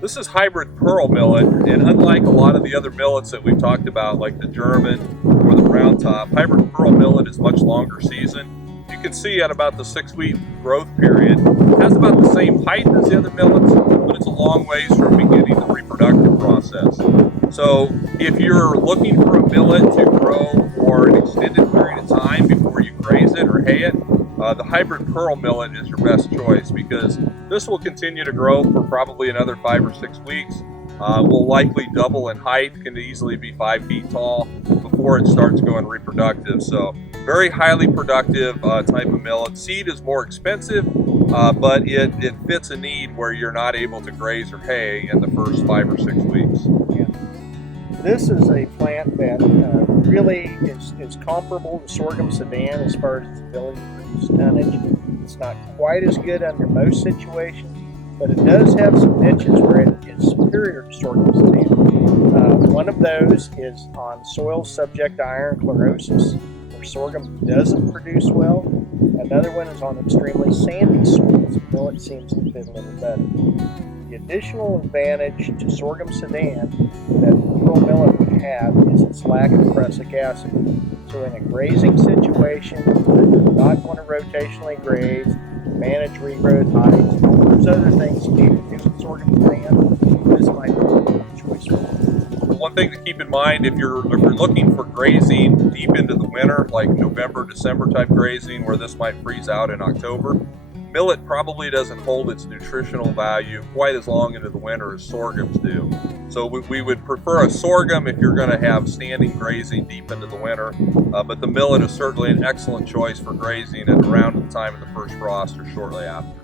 This is hybrid pearl millet, and unlike a lot of the other millets that we've talked about, like the German or the brown top, hybrid pearl millet is much longer season. You can see at about the 6-week growth period, it has about the same height as the other millets, but it's a long ways from beginning the reproductive process. So if you're looking for a millet to grow for an extended period of time before you graze it or hay it, the hybrid pearl millet is your best choice because this will continue to grow for probably another 5 or 6 weeks. Will likely double in height, can easily be 5 feet tall before it starts going reproductive. So very highly productive type of millet. Seed is more expensive, but it fits a need where you're not able to graze or hay in the first 5 or 6 weeks. Yeah. This is a plant that really is comparable to sorghum sudan as far as its ability to produce tonnage. It's not quite as good under most situations, but it does have some niches where it is superior to sorghum sudan. One of those is on soils subject to iron chlorosis, where sorghum doesn't produce well. Another one is on extremely sandy soils. Millet seems to fit a little better. The additional advantage to sorghum sudan that pearl millet would have is its lack of prussic acid. So in a grazing situation, where you're not going to rotationally graze, manage regrowth heights, there's other things you need to do with sorghum sudan, this might be a good choice for you. One thing to keep in mind if you're looking for grazing deep into the winter, like November, December type grazing, where this might freeze out in October, millet probably doesn't hold its nutritional value quite as long into the winter as sorghums do. So we would prefer a sorghum if you're going to have standing grazing deep into the winter, but the millet is certainly an excellent choice for grazing at around the time of the first frost or shortly after.